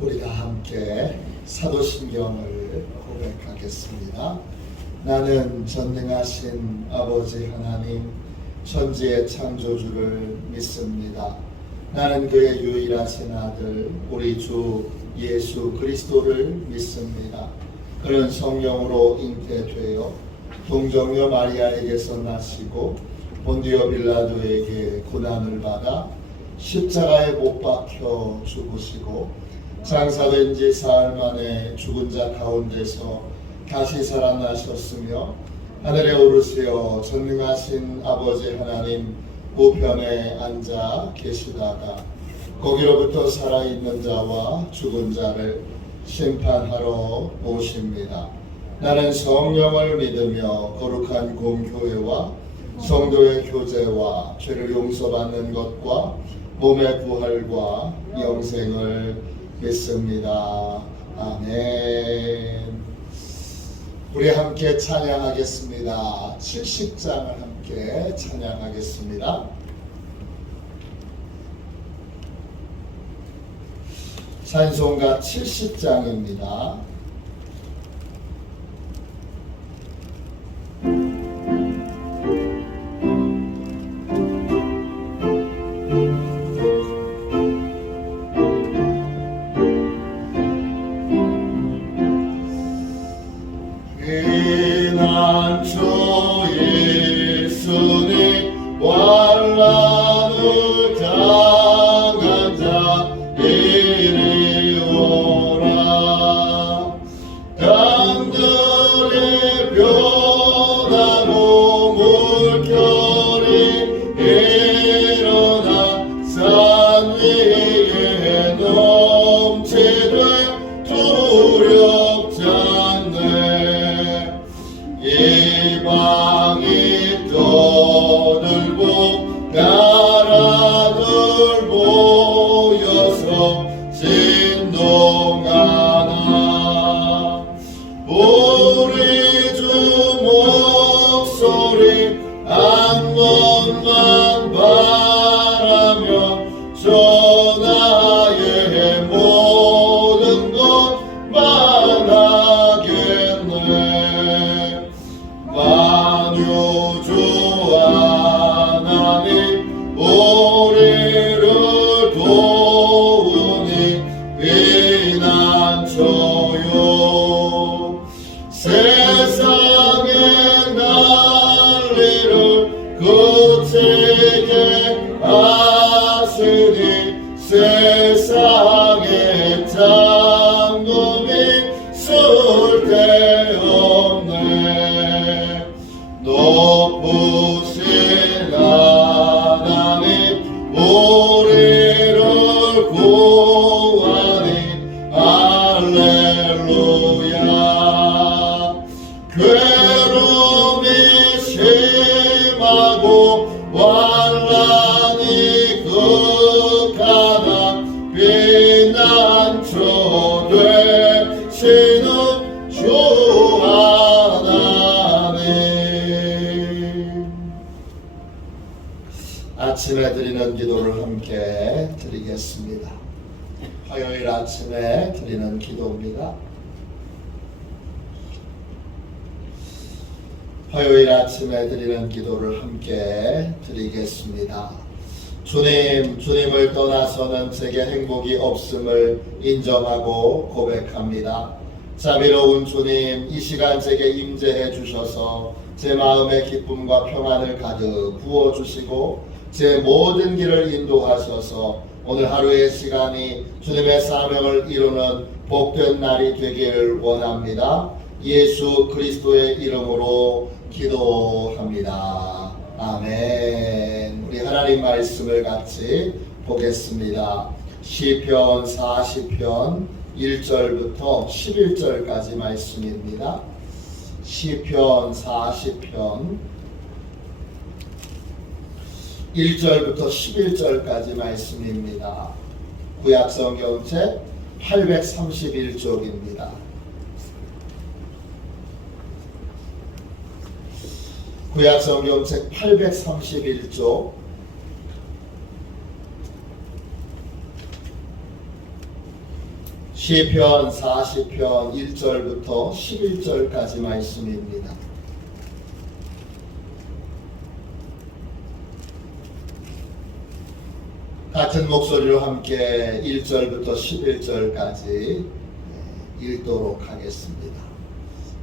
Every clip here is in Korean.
우리 다 함께 사도신경을 고백하겠습니다. 나는 전능하신 아버지 하나님 천지의 창조주를 믿습니다. 나는 그의 유일하신 아들 우리 주 예수 그리스도를 믿습니다. 그는 성령으로 잉태되어 동정녀 마리아에게서 나시고 본디오 빌라도에게 고난을 받아 십자가에 못 박혀 죽으시고 장사된 지 사흘 만에 죽은 자 가운데서 다시 살아나셨으며 하늘에 오르시어 전능하신 아버지 하나님 우편에 앉아 계시다가 거기로부터 살아있는 자와 죽은 자를 심판하러 오십니다. 나는 성령을 믿으며 거룩한 공교회와 성도의 교제와 죄를 용서받는 것과 몸의 부활과 영생을 믿습니다. 아멘. 우리 함께 찬양하겠습니다. 70장을 함께 찬양하겠습니다. 찬송가 70장입니다. 아침에 드리는 기도를 함께 드리겠습니다. 화요일 아침에 드리는 기도입니다. 화요일 아침에 드리는 기도를 함께 드리겠습니다. 주님을 떠나서는 제게 행복이 없음을 인정하고 고백합니다. 자비로운 주님, 이 시간 제게 임재해 주셔서 제 마음의 기쁨과 평안을 가득 부어주시고 제 모든 길을 인도하셔서 오늘 하루의 시간이 주님의 사명을 이루는 복된 날이 되기를 원합니다. 예수 그리스도의 이름으로 기도합니다. 아멘. 우리 하나님 말씀을 같이 보겠습니다. 시편 40편 1절부터 11절까지 말씀입니다. 시편 40편 1절부터 11절까지 말씀입니다. 구약성경책 831쪽입니다. 구약성경책 831쪽 시편 40편 1절부터 11절까지 말씀입니다. 같은 목소리로 함께 1절부터 11절까지 읽도록 하겠습니다.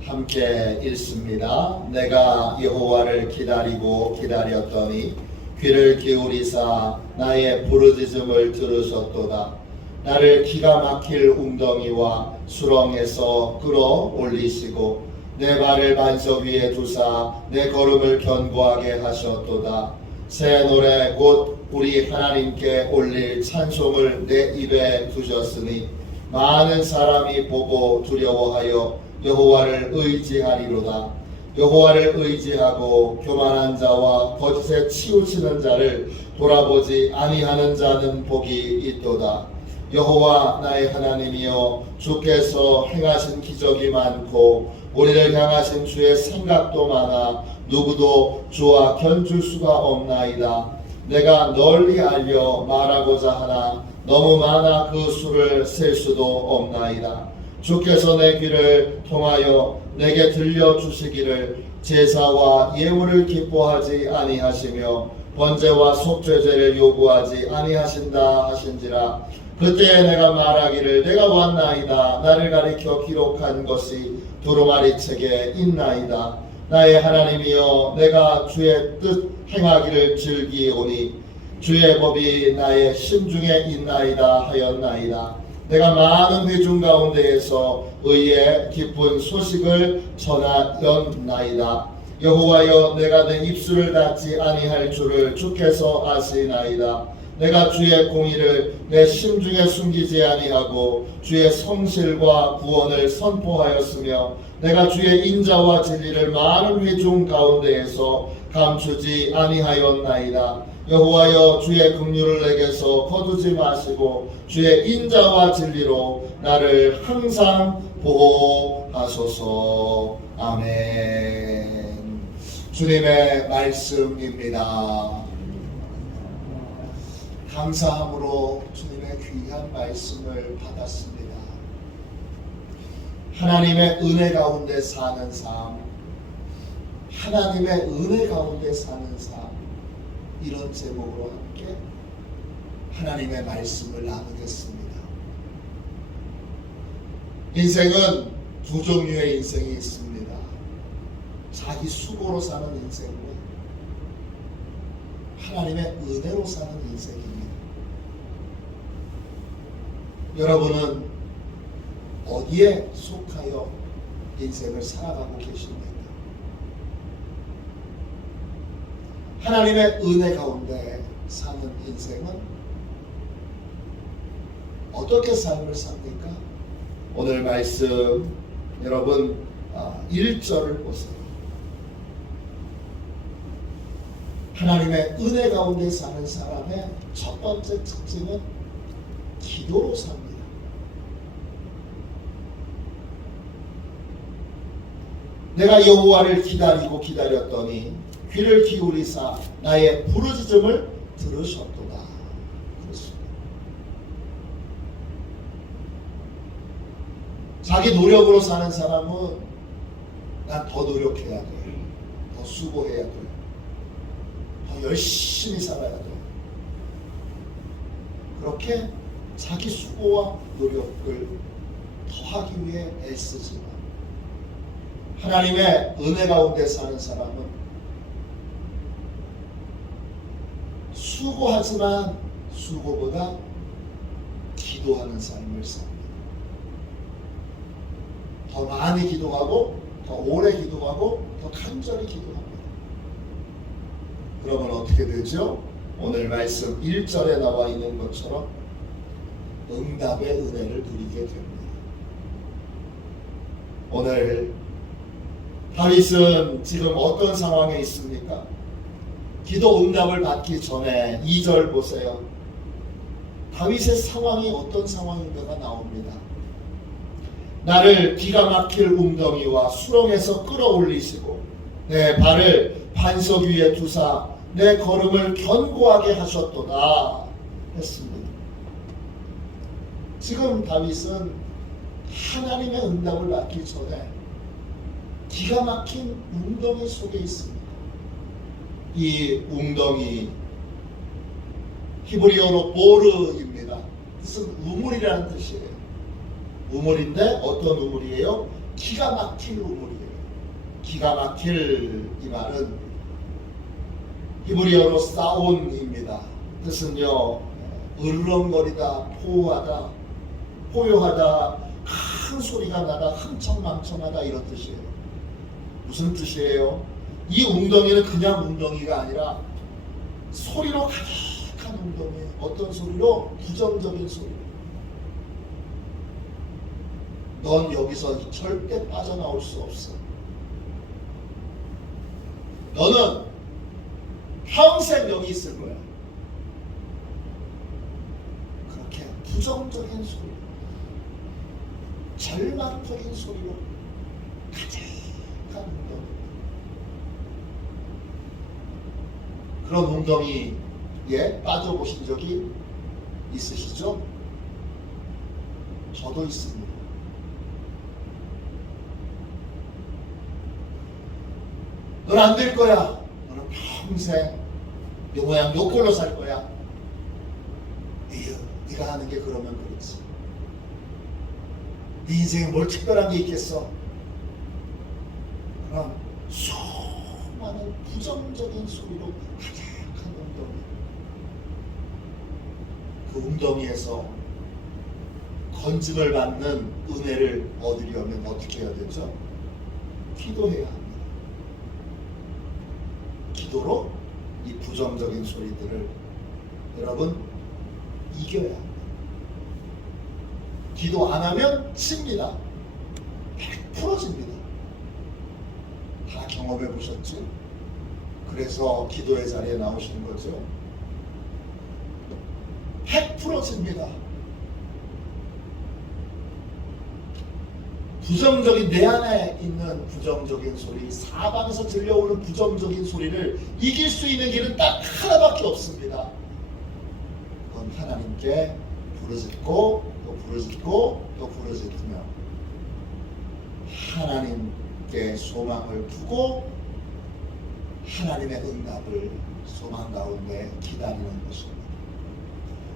함께 읽습니다. 내가 여호와를 기다리고 기다렸더니 귀를 기울이사 나의 부르짖음을 들으셨도다. 나를 기가 막힐 웅덩이와 수렁에서 끌어올리시고 내 발을 반석 위에 두사 내 걸음을 견고하게 하셨도다. 새 노래 곧 우리 하나님께 올릴 찬송을 내 입에 두셨으니 많은 사람이 보고 두려워하여 여호와를 의지하리로다. 여호와를 의지하고 교만한 자와 거짓에 치우치는 자를 돌아보지 아니하는 자는 복이 있도다. 여호와 나의 하나님이여 주께서 행하신 기적이 많고 우리를 향하신 주의 생각도 많아 누구도 주와 견줄 수가 없나이다. 내가 널리 알려 말하고자 하나 너무 많아 그 수를 셀 수도 없나이다. 주께서 내 귀를 통하여 내게 들려주시기를 제사와 예물을 기뻐하지 아니하시며 번제와 속죄제를 요구하지 아니하신다 하신지라. 그때 내가 말하기를 내가 왔나이다. 나를 가리켜 기록한 것이 두루마리 책에 있나이다. 나의 하나님이여 내가 주의 뜻 행하기를 즐기오니 주의 법이 나의 심중에 있나이다 하였나이다. 내가 많은 회중 가운데에서 의의 기쁜 소식을 전하였나이다. 여호와여 내가 내 입술을 닫지 아니할 줄을 주께서 아시나이다. 내가 주의 공의를 내 심중에 숨기지 아니하고 주의 성실과 구원을 선포하였으며 내가 주의 인자와 진리를 많은 회중 가운데에서 감추지 아니하였나이다. 여호와여 주의 긍휼을 내게서 거두지 마시고 주의 인자와 진리로 나를 항상 보호하소서. 아멘. 주님의 말씀입니다. 감사함으로 주님의 귀한 말씀을 받았습니다. 하나님의 은혜 가운데 사는 삶, 하나님의 은혜 가운데 사는 삶, 이런 제목으로 함께 하나님의 말씀을 나누겠습니다. 인생은 두 종류의 인생이 있습니다. 자기 수고로 사는 인생과 하나님의 은혜로 사는 인생입니다. 여러분은 어디에 속하여 인생을 살아가고 계십니까? 하나님의 은혜 가운데 사는 인생은 어떻게 삶을 삽니까? 오늘 말씀 여러분 1절을 보세요. 하나님의 은혜 가운데 사는 사람의 첫 번째 특징은 기도로 삽니다. 내가 여호와를 기다리고 기다렸더니 귀를 기울이사 나의 부르짖음을 들으셨도다. 그렇습니다. 자기 노력으로 사는 사람은 난 더 노력해야 돼, 더 수고해야 돼, 더 열심히 살아야 돼. 그렇게 자기 수고와 노력을 더하기 위해 애쓰지만 하나님의 은혜 가운데 사는 사람은 수고하지만 수고보다 기도하는 삶을 삽니다. 더 많이 기도하고 더 오래 기도하고 더 간절히 기도합니다. 그러면 어떻게 되죠? 오늘 말씀 1절에 나와 있는 것처럼 응답의 은혜를 누리게 됩니다. 오늘 다윗은 지금 어떤 상황에 있습니까? 기도 응답을 받기 전에 2절 보세요. 다윗의 상황이 어떤 상황인가가 나옵니다. 나를 기가 막힐 웅덩이와 수렁에서 끌어올리시고 내 발을 반석 위에 두사 내 걸음을 견고하게 하셨도다 했습니다. 지금 다윗은 하나님의 응답을 받기 전에 기가 막힌 웅덩이 속에 있습니다. 이 웅덩이 히브리어로 보르입니다. 뜻은 우물이라는 뜻이에요. 우물인데 어떤 우물이에요? 기가 막힐 우물이에요. 기가 막힐 이 말은 히브리어로 사온입니다. 뜻은요, 으르렁거리다, 포효하다, 포효하다, 큰 소리가 나다, 흥청망청하다 이런 뜻이에요. 무슨 뜻이에요? 이 웅덩이는 그냥 웅덩이가 아니라 소리로 가득한 웅덩이. 어떤 소리로? 부정적인 소리. 넌 여기서 절대 빠져나올 수 없어. 너는 평생 여기 있을 거야. 그렇게 부정적인 소리, 절망적인 소리로 가득한 웅덩이. 그런 웅덩이에 빠져보신 적이 있으시죠? 저도 있습니다. 넌 안 될 거야. 너는 평생 네 모양 네 꼴로 살 거야. 네가 하는 게 그러면 그렇지. 네 인생에 뭘 특별한 게 있겠어? 그럼 수많은 부정적인 소리로 가득한 웅덩이. 그 웅덩이에서 건짐을 받는 은혜를 얻으려면 어떻게 해야 되죠? 기도해야 합니다. 기도로 이 부정적인 소리들을 여러분 이겨야 합니다. 기도 안 하면 칩니다. 100% 집니다. 다 경험해 보셨죠? 그래서 기도의 자리에 나오시는 거죠. 100% 집니다. 부정적인 내 안에 있는 부정적인 소리, 사방에서 들려오는 부정적인 소리를 이길 수 있는 길은 딱 하나밖에 없습니다. 그건 하나님께 부르짖고 또 부르짖고 또 부르짖으며 하나님께 소망을 두고 하나님의 응답을 소망 가운데 기다리는 것입니다.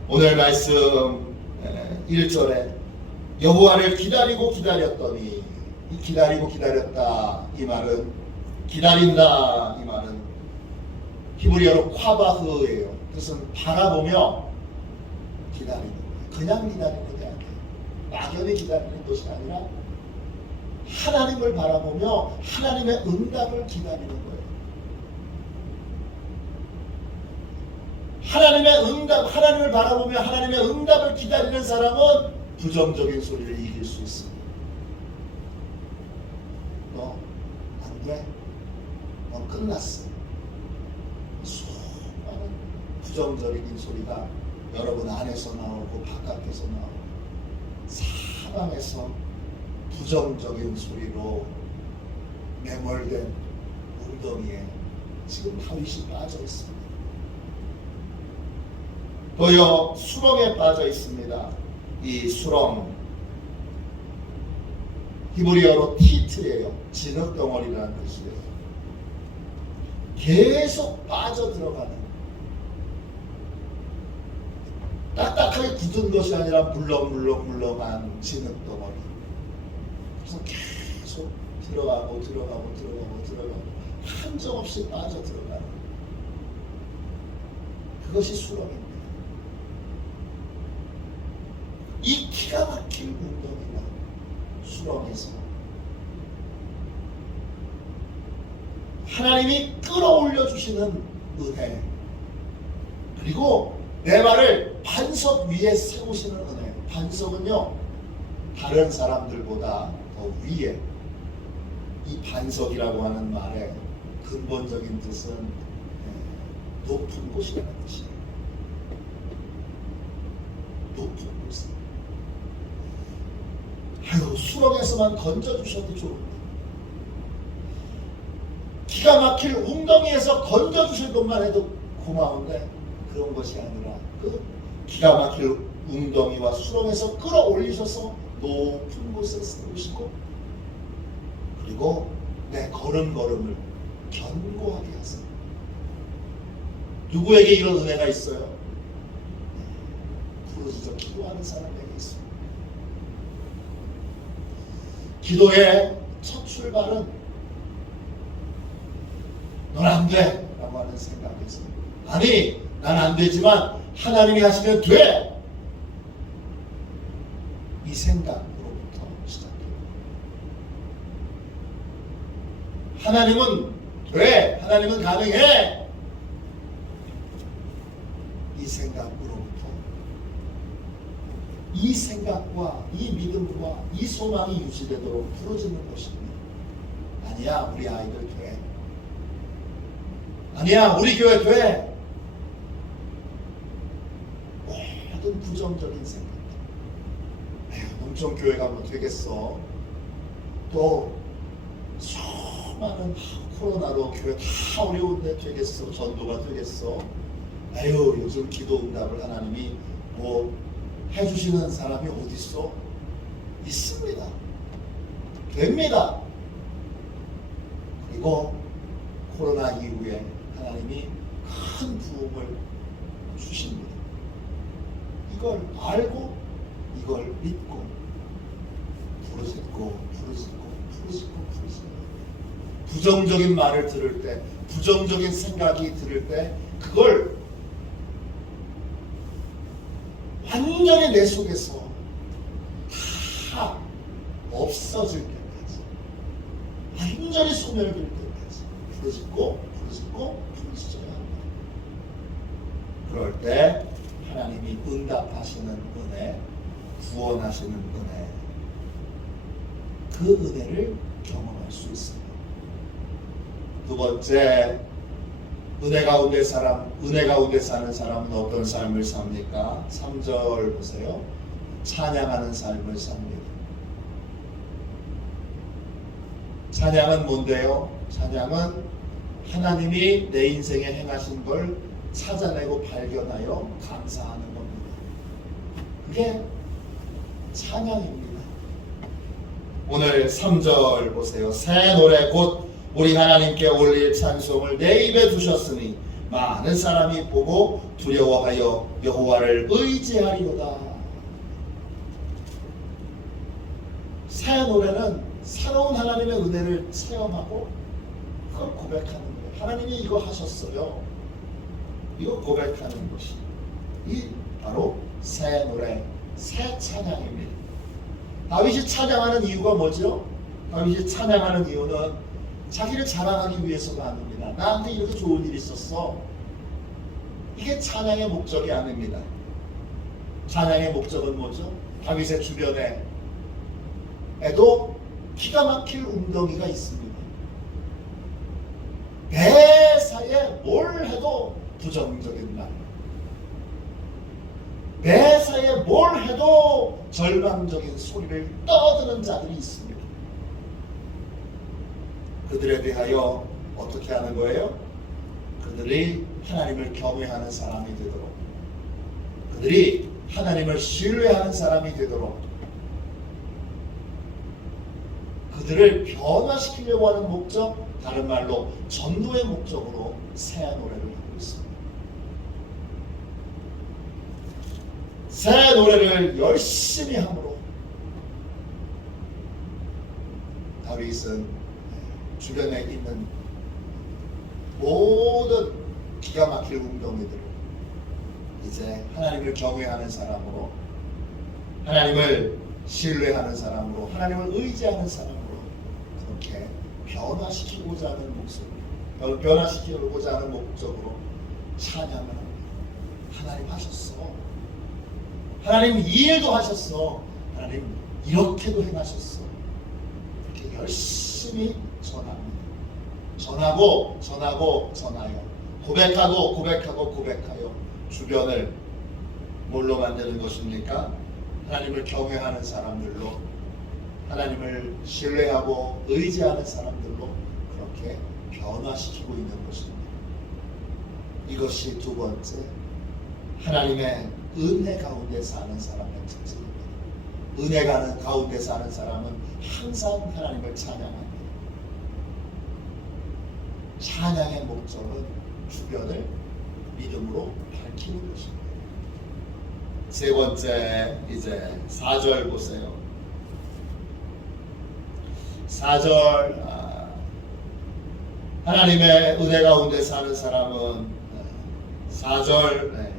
오늘 말씀 1절에 여호와를 기다리고 기다렸더니, 이 기다리고 기다렸다 이 말은, 기다린다 이 말은 히브리어로 콰바흐예요. 뜻은 바라보며 기다리는 거예요. 그냥 기다리는 게 아니에요. 막연히 기다리는 것이 아니라 하나님을 바라보며 하나님의 응답을 기다리는 거예요. 하나님을 바라보며 하나님의 응답을 기다리는 사람은 부정적인 소리를 이길 수 있습니다. 너 안 돼. 너 끝났어. 수많은 부정적인 소리가 여러분 안에서 나오고 바깥에서 나오고 사방에서 부정적인 소리로 매몰된 웅덩이에 지금 다윗이 빠져 있습니다. 또요 수렁에 빠져 있습니다. 이 수렁 히브리어로 티트예요. 진흙덩어리라는 뜻이에요. 계속 빠져 들어가는, 딱딱하게 굳은 것이 아니라 물렁물렁한 진흙덩어리. 그래서 계속 들어가고 한정없이 빠져 들어가는, 그것이 수렁입니다. 이 기가 막힌 웅덩이가 수렁에서 하나님이 끌어올려 주시는 은혜, 그리고 내 발을 반석 위에 세우시는 은혜. 반석은요 다른 사람들보다 더 위에, 이 반석이라고 하는 말의 근본적인 뜻은 높은 곳이라는 뜻이에요. 높은 곳. 아유, 수렁에서만 건져주셔도 좋은데, 기가 막힐 웅덩이에서 건져주실 것만 해도 고마운데 그런 것이 아니라 그 기가 막힐 웅덩이와 수렁에서 끌어올리셔서 높은 곳에 세우시고 그리고 내 걸음걸음을 견고하게 하세요. 누구에게 이런 은혜가 있어요? 부르짖어 기도하는 사람에게 있습니다. 기도의 첫 출발은 넌 안 돼 라고 하는 생각에서, 아니 난 안 되지만 하나님이 하시면 돼, 이 생각으로부터 시작해요. 하나님은 돼, 하나님은 가능해, 이 생각으로부터, 이 생각과 이 믿음과 이 소망이 유지되도록 부르짖는 것입니다. 아니야 우리 아이들 돼, 아니야 우리 교회 돼, 모든 부정적인 생각, 에휴 농촌교회가 뭐 되겠어, 또 수많은 코로나로 교회 다 어려운데 되겠어, 전도가 되겠어, 에휴 요즘 기도 응답을 하나님이 뭐 해주시는 사람이 어디 있어? 있습니다. 됩니다. 그리고 코로나 이후에 하나님이 큰 부흥을 주십니다. 이걸 알고 이걸 믿고 부르짖고 부정적인 말을 들을 때, 부정적인 생각이 들을 때 그걸 완전히 내 속에서 다 없어질 때까지, 완전히 소멸될 때까지 부르짖어야 합니다. 그럴 때 하나님이 응답하시는 은혜, 구원하시는 은혜, 그 은혜를 경험할 수 있습니다. 두 번째, 은혜 가운데 사는 사람은 어떤 삶을 삽니까? 3절 보세요. 찬양하는 삶을 삽니다. 찬양은 뭔데요? 찬양은 하나님이 내 인생에 행하신 걸 찾아내고 발견하여 감사하는 겁니다. 그게 찬양입니다. 오늘 3절 보세요. 새 노래 곧 우리 하나님께 올릴 찬송을 내 입에 두셨으니 많은 사람이 보고 두려워하여 여호와를 의지하리로다. 새 노래는 새로운 하나님의 은혜를 체험하고 그걸 고백하는 거예요. 하나님이 이거 하셨어요. 이거 고백하는 것이 이 바로 새 노래, 새 찬양입니다. 다윗이 찬양하는 이유가 뭐죠? 다윗이 찬양하는 이유는 자기를 자랑하기 위해서가 아닙니다. 나한테 이렇게 좋은 일이 있었어. 이게 찬양의 목적이 아닙니다. 찬양의 목적은 뭐죠? 다윗의 주변에 에도 기가 막힐 웅덩이가 있습니다. 매사에 뭘 해도 부정적인 말, 매사에 뭘 해도 절망적인 소리를 떠드는 자들이 있습니다. 그들에 대하여 어떻게 하는 거예요? 그들이 하나님을 경외하는 사람이 되도록, 그들이 하나님을 신뢰하는 사람이 되도록, 그들을 변화시키려고 하는 목적, 다른 말로 전도의 목적으로 새 노래를 하고 있습니다. 새 노래를 열심히 함으로 다윗은 주변에 있는 모든 기가 막힐 웅덩이들을 이제 하나님을 경외하는 사람으로, 하나님을 신뢰하는 사람으로, 하나님을 의지하는 사람으로 그렇게 변화시키고자 하는 목적으로, 변화시키고자 하는 목적으로 찬양을 합니다. 하나님 하셨어. 하나님 이 일도 하셨어. 하나님 이렇게도 행하셨어. 이렇게 열심히 전하여 고백하여 주변을 뭘로 만드는 것입니까? 하나님을 경외하는 사람들로, 하나님을 신뢰하고 의지하는 사람들로 그렇게 변화시키고 있는 것입니다. 이것이 두 번째, 하나님의 은혜 가운데 사는 사람의 특징입니다. 은혜가 가운데 사는 사람은 항상 하나님을 찬양합니다. 찬양의 목적은 주변을 믿음으로 밝히는 것입니다. 세 번째, 이제 4절 보세요. 4절, 하나님의 은혜 가운데 사는 사람은 4절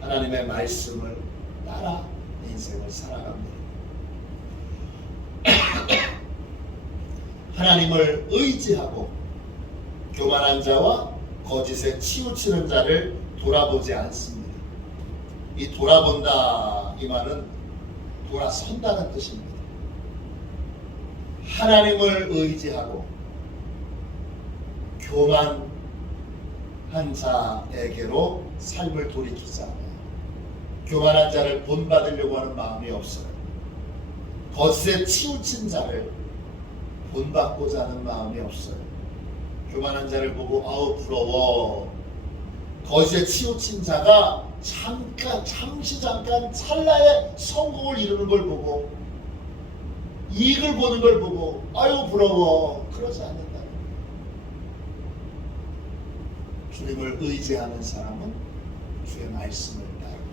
하나님의 말씀을 따라 인생을 살아갑니다. 하나님을 의지하고 교만한 자와 거짓에 치우치는 자를 돌아보지 않습니다. 이 돌아본다 이 말은 돌아선다는 뜻입니다. 하나님을 의지하고 교만한 자에게로 삶을 돌이키지 않아요. 교만한 자를 본받으려고 하는 마음이 없어요. 거짓에 치우친 자를 본받고자 하는 마음이 없어요. 교만한 자를 보고 아우 부러워. 거짓에 치우친 자가 잠시 찰나의 성공을 이루는 걸 보고 이익을 보는 걸 보고 아유 부러워. 그러지 않는다. 주님을 의지하는 사람은 주의 말씀을 따릅니다.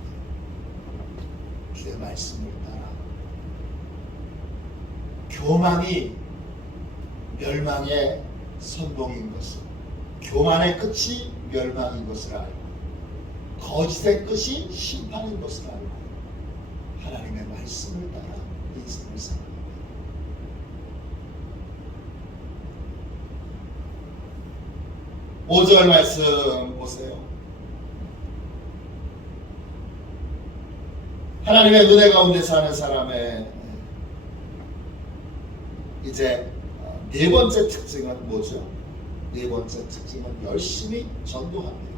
주의 말씀을 따라. 교만이 멸망의 선봉인 것을, 교만의 끝이 멸망인 것을 알고 거짓의 끝이 심판인 것을 알고 하나님의 말씀을 따라 인생을 삽니다. 5절 말씀 보세요. 하나님의 은혜 가운데 사는 사람의 이제 네 번째 특징은 뭐죠? 네 번째 특징은 열심히 전도합니다.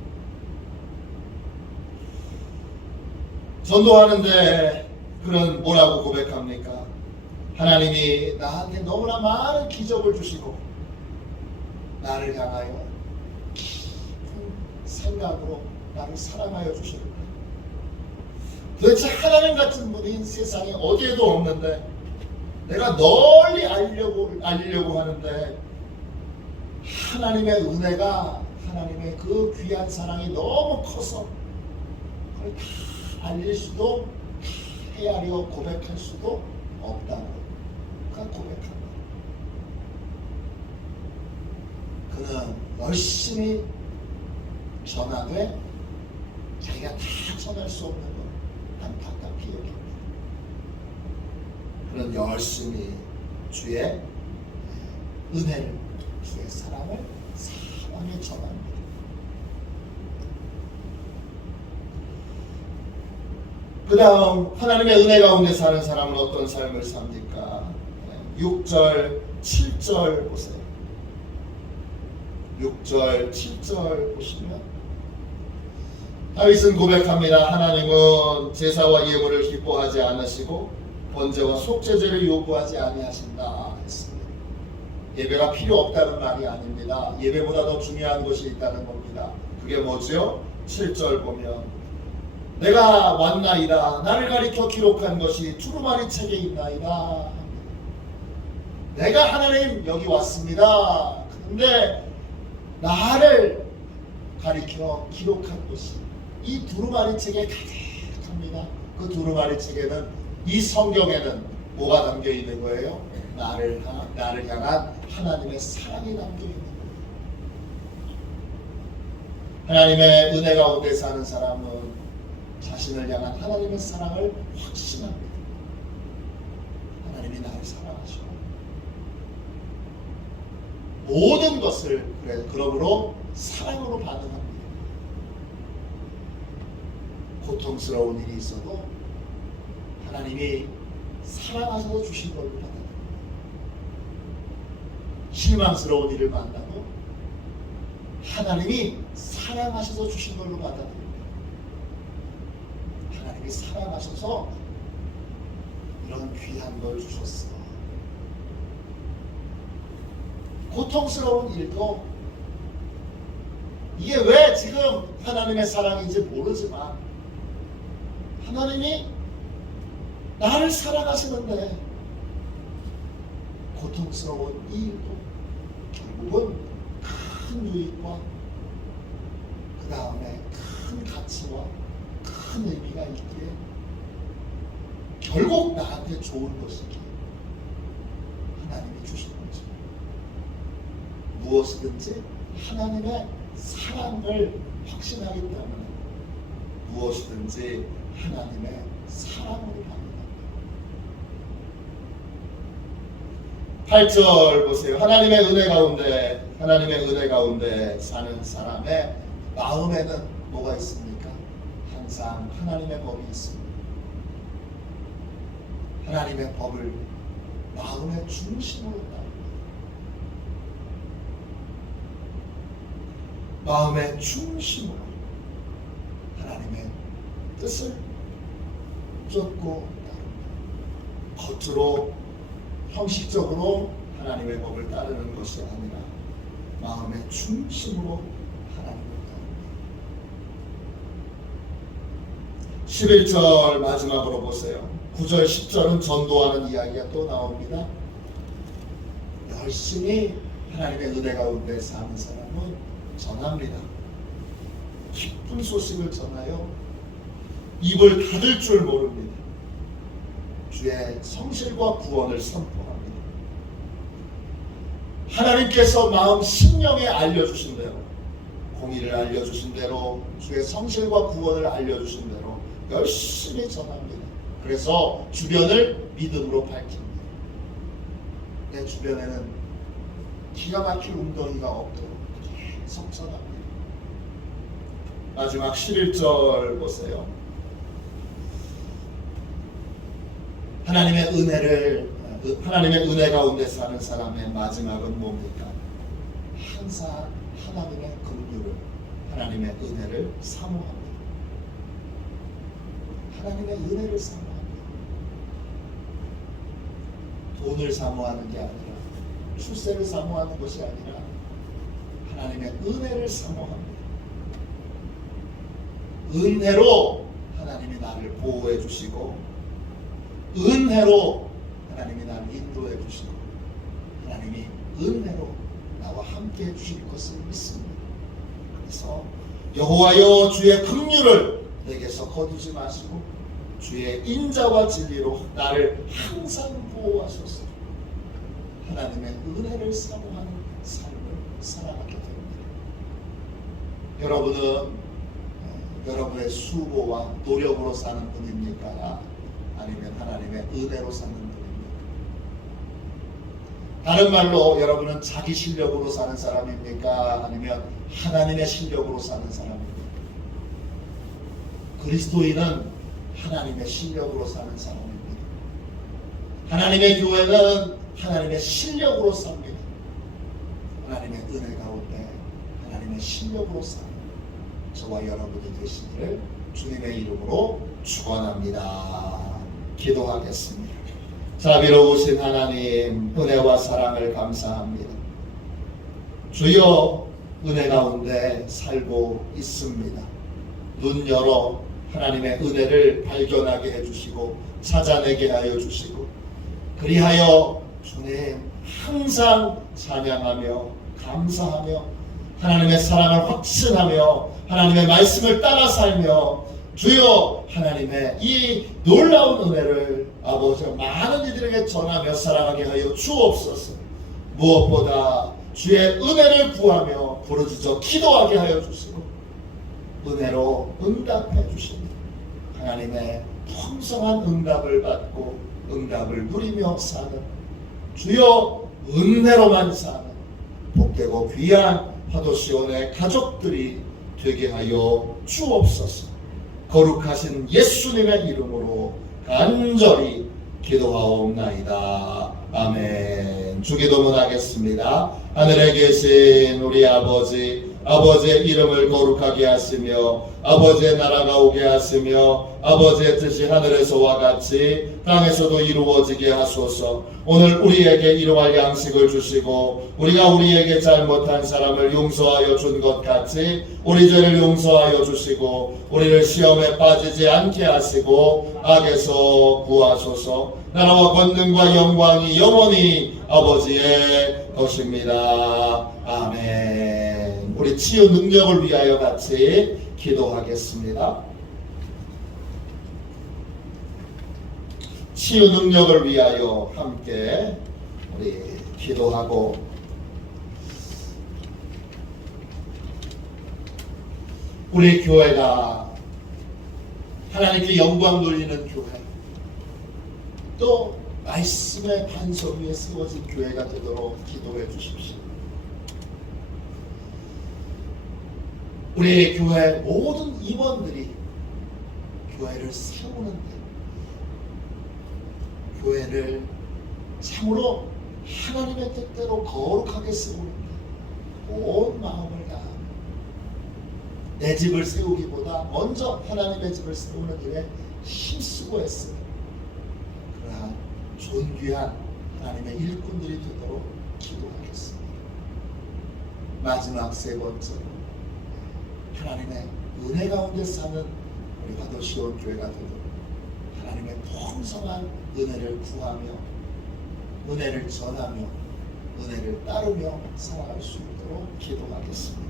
전도하는데 그는 뭐라고 고백합니까? 하나님이 나한테 너무나 많은 기적을 주시고 나를 향하여 깊은 생각으로 나를 사랑하여 주시는 거예요. 도대체 하나님 같은 분이 세상에 어디에도 없는데 내가 널리 알리려고 하는데 하나님의 은혜가, 하나님의 그 귀한 사랑이 너무 커서 그걸 다 알릴 수도, 다 헤아려 고백할 수도 없다고 그가 고백합니다. 그는 열심히 전하되 자기가 다 전할 수 없는 걸 안타깝게 여깁니다. 그는 열심히 주의 은혜를, 주의 사랑을 사랑에 전합니다. 그 다음 하나님의 은혜 가운데 사는 사람은 어떤 삶을 삽니까? 6절, 7절 보세요. 6절, 7절 보시면 다윗은 고백합니다. 하나님은 제사와 예물을 기뻐하지 않으시고 번제와 속죄제를 요구하지 아니하신다 했습니다. 예배가 필요 없다는 말이 아닙니다. 예배보다 더 중요한 것이 있다는 겁니다. 그게 뭐죠? 7절 보면 내가 왔나이다. 나를 가리켜 기록한 것이 두루마리 책에 있나이다. 내가 하나님 여기 왔습니다. 그런데 나를 가리켜 기록한 것이 이 두루마리 책에 가득합니다. 그 두루마리 책에는, 이 성경에는 뭐가 담겨 있는 거예요? 나를 향한 하나님의 사랑이 담겨 있는 거예요. 하나님의 은혜 가운데 사는 사람은 자신을 향한 하나님의 사랑을 확신합니다. 하나님이 나를 사랑하시고 모든 것을 그러므로 사랑으로 반응합니다. 고통스러운 일이 있어도 하나님이 사랑하셔서 주신 걸로 받아들입니다. 실망스러운 일을 만나도 하나님이 사랑하셔서 주신 걸로 받아들입니다. 하나님이 사랑하셔서 이런 귀한 걸 주셨어. 고통스러운 일도 이게 왜 지금 하나님의 사랑인지 모르지만 하나님이 나를 사랑하시는데 고통스러운 이 일도 결국은 큰 유익과 그 다음에 큰 가치와 큰 의미가 있기에 결국 나한테 좋은 것이기에 하나님이 주신 거죠. 무엇이든지 하나님의 사랑을 확신하기 때문에 무엇이든지 하나님의 사랑으로 합니다. 8절 보세요. 하나님의 은혜 가운데 사는 사람의 마음에는 뭐가 있습니까? 항상 하나님의 법이 있습니다. 하나님의 법을 마음의 중심으로 따릅니다. 마음의 중심으로 하나님의 뜻을 쫓고 따릅니다. 겉으로 형식적으로 하나님의 법을 따르는 것이 아니라 마음의 중심으로 하나님을 따릅니다. 11절 마지막으로 보세요. 9절 10절은 전도하는 이야기가 또 나옵니다. 열심히 하나님의 은혜 가운데 사는 사람은 전합니다. 기쁜 소식을 전하여 입을 닫을 줄 모릅니다. 주의 성실과 구원을 선포합니다. 하나님께서 마음 심령에 알려주신 대로, 공의를 알려주신 대로, 주의 성실과 구원을 알려주신 대로 열심히 전합니다. 그래서 주변을 믿음으로 밝힙니다. 내 주변에는 기가 막힐 웅덩이가 없도록 계속 전합니다. 마지막 11절 보세요. 하나님의 은혜 가운데 사는 사람의 마지막은 뭡니까? 항상 하나님의 긍휼을, 하나님의 은혜를 사모합니다. 하나님의 은혜를 사모합니다. 돈을 사모하는 게 아니라, 출세를 사모하는 것이 아니라 하나님의 은혜를 사모합니다. 은혜로 하나님이 나를 보호해 주시고, 은혜로 하나님이 나를 인도해 주시고, 하나님이 은혜로 나와 함께 해 주실 것을 믿습니다. 그래서 여호와여 주의 긍휼을 내게서 거두지 마시고 주의 인자와 진리로 나를 항상 보호하소서. 하나님의 은혜를 사모하는 삶을 살아가게 됩니다. 여러분은 여러분의 수고와 노력으로 사는 분입니까? 아니면 하나님의 은혜로 사는 분입니까? 다른 말로 여러분은 자기 실력으로 사는 사람입니까? 아니면 하나님의 실력으로 사는 사람입니까? 그리스도인은 하나님의 실력으로 사는 사람입니다. 하나님의 교회는 하나님의 실력으로 삽니다. 하나님의 은혜 가운데 하나님의 실력으로 사는 저와 여러분이 되시기를 주님의 이름으로 축원합니다. 기도하겠습니다. 자비로우신 하나님, 은혜와 사랑을 감사합니다. 주여, 은혜 가운데 살고 있습니다. 눈 열어 하나님의 은혜를 발견하게 해주시고 찾아내게 하여 주시고, 그리하여 주님 항상 찬양하며 감사하며 하나님의 사랑을 확신하며 하나님의 말씀을 따라 살며 주여 하나님의 이 놀라운 은혜를 아버지 많은 이들에게 전하며 살아가게 하여 주옵소서. 무엇보다 주의 은혜를 구하며 부르짖어 기도하게 하여 주시고 은혜로 응답해 주시니 하나님의 풍성한 응답을 받고 응답을 누리며 사는 주여 은혜로만 사는 복되고 귀한 화도시온의 가족들이 되게 하여 주옵소서. 거룩하신 예수님의 이름으로 간절히 기도하옵나이다. 아멘. 주기도문 하겠습니다. 하늘에 계신 우리 아버지, 아버지의 이름을 거룩하게 하시며 아버지의 나라가 오게 하시며 아버지의 뜻이 하늘에서와 같이 땅에서도 이루어지게 하소서. 오늘 우리에게 일용할 양식을 주시고 우리가 우리에게 잘못한 사람을 용서하여 준 것 같이 우리 죄를 용서하여 주시고 우리를 시험에 빠지지 않게 하시고 악에서 구하소서. 나라와 권능과 영광이 영원히 아버지의 것입니다. 아멘. 우리 치유 능력을 위하여 같이 기도하겠습니다. 치유 능력을 위하여 함께 우리 기도하고 우리 교회가 하나님께 영광 돌리는 교회, 또 말씀의 반석 위에 세워진 교회가 되도록 기도해 주십시오. 우리 교회 모든 임원들이 교회를 세우는데, 교회를 참으로 하나님의 뜻대로 거룩하게 세우는데 온 마음을 다하며 내 집을 세우기보다 먼저 하나님의 집을 세우는 일에 힘쓰고 했으니 그러한 존귀한 하나님의 일꾼들이 되도록 기도하겠습니다. 마지막 세 번째로 하나님의 은혜 가운데 사는 우리 화도시온 교회가 되도록 하나님의 풍성한 은혜를 구하며 은혜를 전하며 은혜를 따르며 살아갈 수 있도록 기도하겠습니다.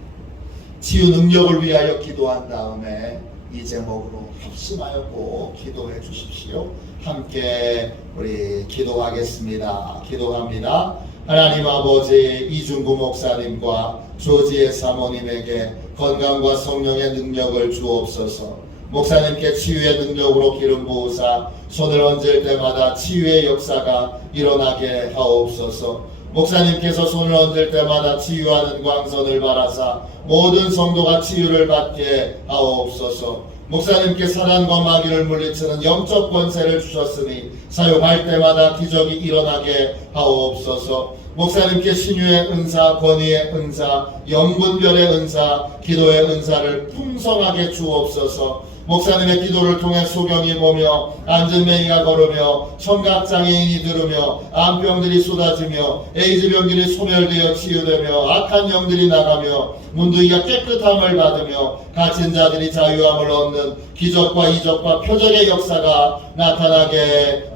치유 능력을 위하여 기도한 다음에 이 제목으로 합심하여 꼭 기도해 주십시오. 함께 우리 기도하겠습니다. 기도합니다. 하나님 아버지, 이중구 목사님과 조지혜 사모님에게 건강과 성령의 능력을 주옵소서. 목사님께 치유의 능력으로 기름 부으사 손을 얹을 때마다 치유의 역사가 일어나게 하옵소서. 목사님께서 손을 얹을 때마다 치유하는 광선을 바라사 모든 성도가 치유를 받게 하옵소서. 목사님께 사단과 마귀를 물리치는 영적 권세를 주셨으니 사용할 때마다 기적이 일어나게 하옵소서. 목사님께 신유의 은사, 권위의 은사, 영분별의 은사, 기도의 은사를 풍성하게 주옵소서. 목사님의 기도를 통해 소경이 보며 안전맹이가 걸으며 청각장애인이 들으며 암병들이 쏟아지며 에이즈 병들이 소멸되어 치유되며 악한 영들이 나가며 문둥이가 깨끗함을 받으며 갇힌 자들이 자유함을 얻는 기적과 이적과 표적의 역사가 나타나게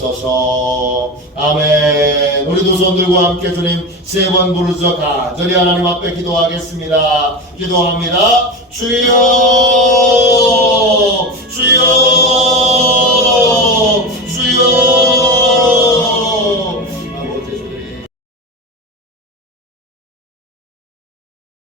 하옵소서. 아멘. 우리 두 손 들고 함께 주님 세 번 부르짖어 간절히 하나님 앞에 기도하겠습니다. 기도합니다. 주여